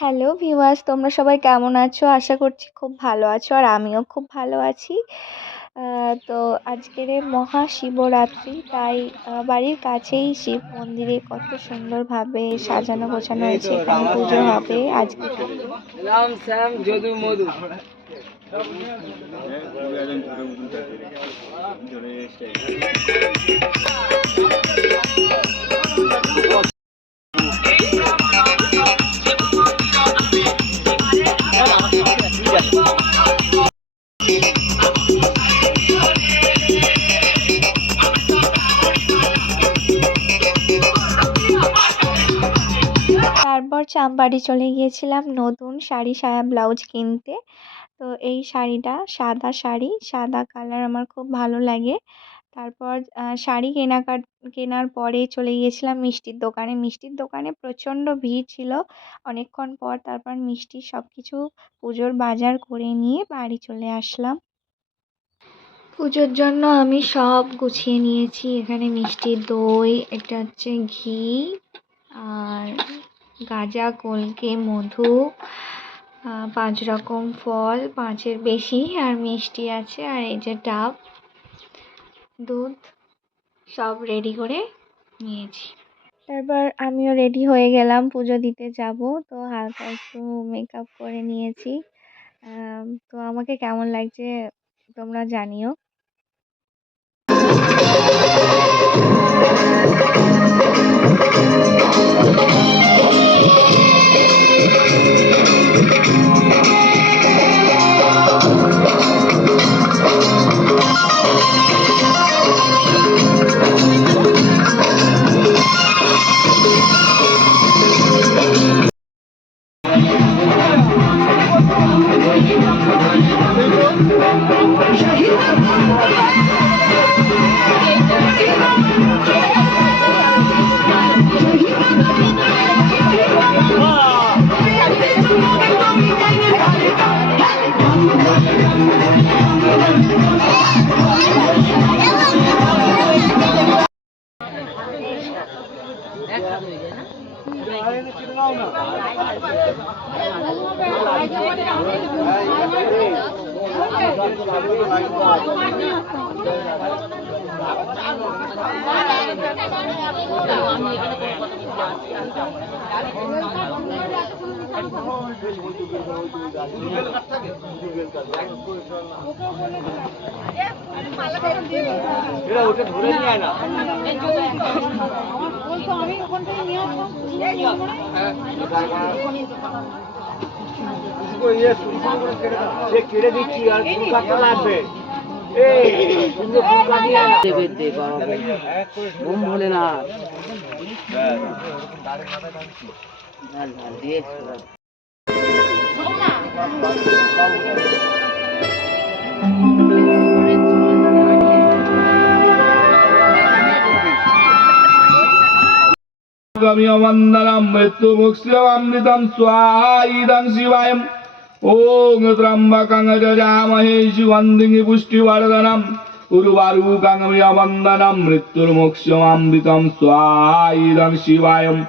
Hello viewers, তোমরা সবাই কেমন আছো? আশা করছি খুব ভালো আছো আর আমিও খুব ভালো আছি। তো আজকের মহাশিবরাত্রি, তাই বাড়ির কাছেই শিব মন্দিরে কত সুন্দরভাবে সাজানো গোছানো হয়েছে। এখানে পুজো হবে আজকে থেকে। রাম শ্যাম যদু মধু। তারপর চাম্পারি চলে গিয়েছিলাম নতুন শাড়ি সায়া ব্লাউজ কিনতে। তো এই শাড়িটা সাদা শাড়ি, সাদা কালার আমার খুব ভালো লাগে। তারপর শাড়ি কেনার পরে চলে গিয়েছিলাম মিষ্টির দোকানে। মিষ্টির দোকানে প্রচণ্ড ভিড় ছিল অনেকক্ষণ পর। তারপর মিষ্টি সব কিছু পুজোর বাজার করে নিয়ে বাড়ি চলে আসলাম। পুজোর জন্য আমি সব গুছিয়ে নিয়েছি। এখানে মিষ্টি, দই, এটা হচ্ছে ঘি, আর গাজা, কলকে, মধু, 5 রকম ফল, 5-এর বেশি, আর মিষ্টি আছে, আর এই যে ডাব, দুধ, সব রেডি করে নিয়েছি। তারপর আমিও রেডি হয়ে গেলাম, পুজো দিতে যাব। তো হালকা একটু মেকআপ করে নিয়েছি। তো আমাকে কেমন লাগছে তোমরা জানিও। কেড়ে দিচ্ছি আর লাগবে। ওম ভোলেনাথ দিয়ে वंदनम मृत्युमुक्षमृतम स्वाहाइदं शिवायम् ओम त्र्यंबकं यजामहे शिवं पुष्टिवर्धनम् उर्वारुकं वंदनम मृत्युमुक्षमृतम स्वाहाइदं शिवायम्